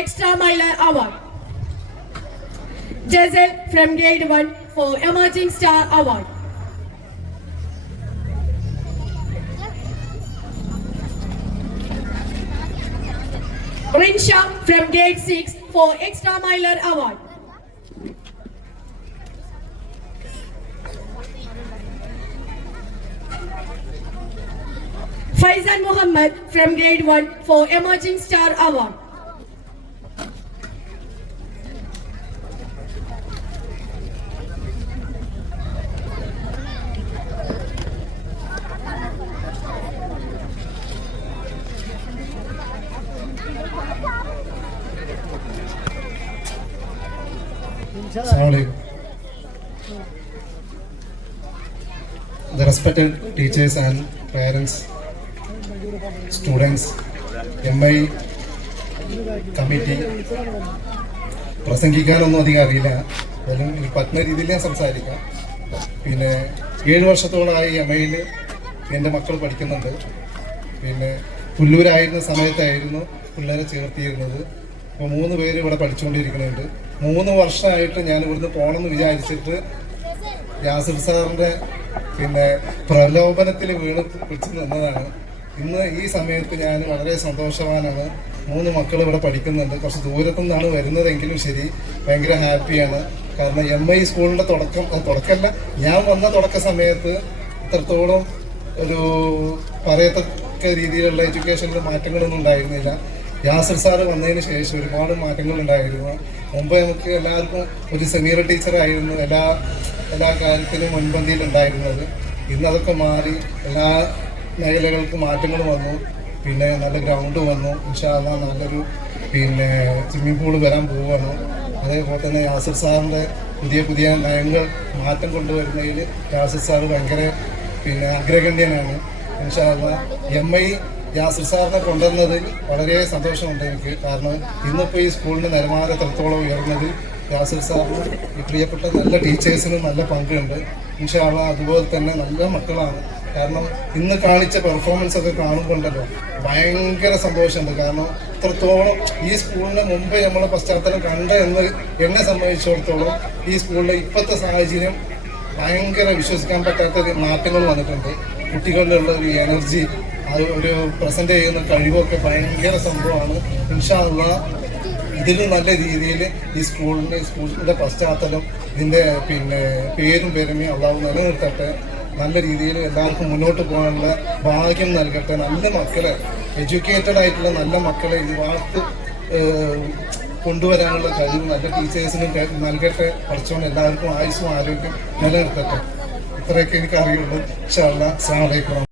Extra Miler Award. Jazel from Grade 1 for Emerging Star Award. Rinsha from Grade 6 for Extra Miler Award. Faizan Muhammad from Grade 1 for Emerging Star Award. Assalamualaikum. The respected teachers and parents, students, MI committee, പ്രസംഗിക്കാനൊന്നും അധികം അറിയില്ല, അല്ലെങ്കിൽ പറ്റുന്ന രീതിയിൽ ഞാൻ സംസാരിക്കാം. പിന്നെ 7 വർഷത്തോളമായി MIയിൽ എൻ്റെ മക്കൾ പഠിക്കുന്നുണ്ട്. പിന്നെ പുല്ലൂരായിരുന്ന സമയത്തായിരുന്നു പിള്ളേരെ ചേർത്തിയിരുന്നത്. അപ്പോൾ 3 പേര് ഇവിടെ പഠിച്ചുകൊണ്ടിരിക്കുന്നുണ്ട്. 3 വർഷമായിട്ട് ഞാൻ ഇവിടുന്ന് പോകണമെന്ന് വിചാരിച്ചിട്ട് യാസിർ സാറിൻ്റെ പ്രലോഭനത്തിൽ വീണ് പിടിച്ച് നിന്നതാണ്. ഇന്ന് ഈ സമയത്ത് ഞാൻ വളരെ സന്തോഷവാനാണ്. 3 മക്കൾ ഇവിടെ പഠിക്കുന്നുണ്ട്. കുറച്ച് ദൂരത്തു നിന്നാണ് വരുന്നതെങ്കിലും ശരി, ഭയങ്കര ഹാപ്പിയാണ്. കാരണം MI സ്കൂളിൻ്റെ തുടക്കമല്ല, ഞാൻ വന്ന തുടക്ക സമയത്ത് ഇത്രത്തോളം ഒരു പറയത്തക്ക രീതിയിലുള്ള എഡ്യൂക്കേഷനിൽ മാറ്റങ്ങളൊന്നും ഉണ്ടായിരുന്നില്ല. യാസിർ സാറ് വന്നതിന് ശേഷം ഒരുപാട് മാറ്റങ്ങൾ ഉണ്ടായിരുന്നു. മുമ്പ് നമുക്ക് എല്ലാവർക്കും ഒരു സെമീർ ടീച്ചറായിരുന്നു എല്ലാ കാര്യത്തിനും മുൻപന്തിയിൽ ഉണ്ടായിരുന്നത്. ഇന്നതൊക്കെ മാറി എല്ലാ മേഖലകൾക്ക് മാറ്റങ്ങൾ വന്നു. പിന്നെ നല്ല ഗ്രൗണ്ട് വന്നു. ഇൻഷാ അല്ലാഹ് നല്ലൊരു സ്വിമ്മിംഗ് പൂള് വരാൻ പോവുകയാണ്. അതേപോലെ തന്നെ യാസിർ സാറിൻ്റെ പുതിയ നയങ്ങൾ മാറ്റം കൊണ്ടുവരുന്നതിൽ യാസിർ സാറ് ഭയങ്കര അഗ്രഗണ്യനാണ്. ഇൻഷാ അല്ലാഹ് MI യാസിർ സാറിനെ കൊണ്ടുവന്നതിൽ വളരെ സന്തോഷമുണ്ട് എനിക്ക്. കാരണം ഇന്നിപ്പോൾ ഈ സ്കൂളിൻ്റെ നിലവാരം എത്രത്തോളം ഉയർന്നതിൽ യാസിർ സാറിന് ഈ പ്രിയപ്പെട്ട നല്ല ടീച്ചേഴ്സിനും നല്ല പങ്കുണ്ട്. ഇൻഷാ അല്ലാഹ് അതുപോലെ തന്നെ നല്ല മക്കളാണ്. കാരണം ഇന്ന് കാണിച്ച പെർഫോമൻസ് ഒക്കെ കാണുമ്പോണ്ടല്ലോ ഭയങ്കര സന്തോഷമുണ്ട്. കാരണം ഇത്രത്തോളം ഈ സ്കൂളിന് മുമ്പേ നമ്മൾ പശ്ചാത്തലം കണ്ട എന്ന് എന്നെ സംബന്ധിച്ചിടത്തോളം ഈ സ്കൂളിലെ ഇപ്പോഴത്തെ സാഹചര്യം ഭയങ്കര വിശ്വസിക്കാൻ പറ്റാത്ത മാറ്റങ്ങൾ വന്നിട്ടുണ്ട്. കുട്ടികളിലുള്ള ഒരു എനർജി, അത് ഒരു പ്രസൻറ്റ് ചെയ്യുന്ന കഴിവൊക്കെ ഭയങ്കര സംഭവമാണ്. ഇൻഷാ അല്ലാഹ് ഇതിൽ നല്ല രീതിയിൽ ഈ സ്കൂളിൻ്റെ പശ്ചാത്തലം, ഇതിൻ്റെ പേരും പെരുമയും അള്ളാഹു നിലനിർത്തട്ടെ. നല്ല രീതിയിൽ എല്ലാവർക്കും മുന്നോട്ട് പോകാനുള്ള ഭാഗ്യം നൽകട്ടെ. നല്ല മക്കളെ, എഡ്യൂക്കേറ്റഡ് ആയിട്ടുള്ള നല്ല മക്കളെ ഈ ഭാഗത്ത് കൊണ്ടുവരാനുള്ള കഴിവ് നല്ല ടീച്ചേഴ്സിനും നൽകട്ടെ. പഠിച്ചുകൊണ്ട് എല്ലാവർക്കും ആയുസ്സും ആരോഗ്യം നിലനിർത്തട്ടെ. ഇത്രയൊക്കെ എനിക്ക് അറിയുള്ളൂ. ഇൻഷാ അല്ലാഹ്. അസ്സലാമു അലൈക്കും.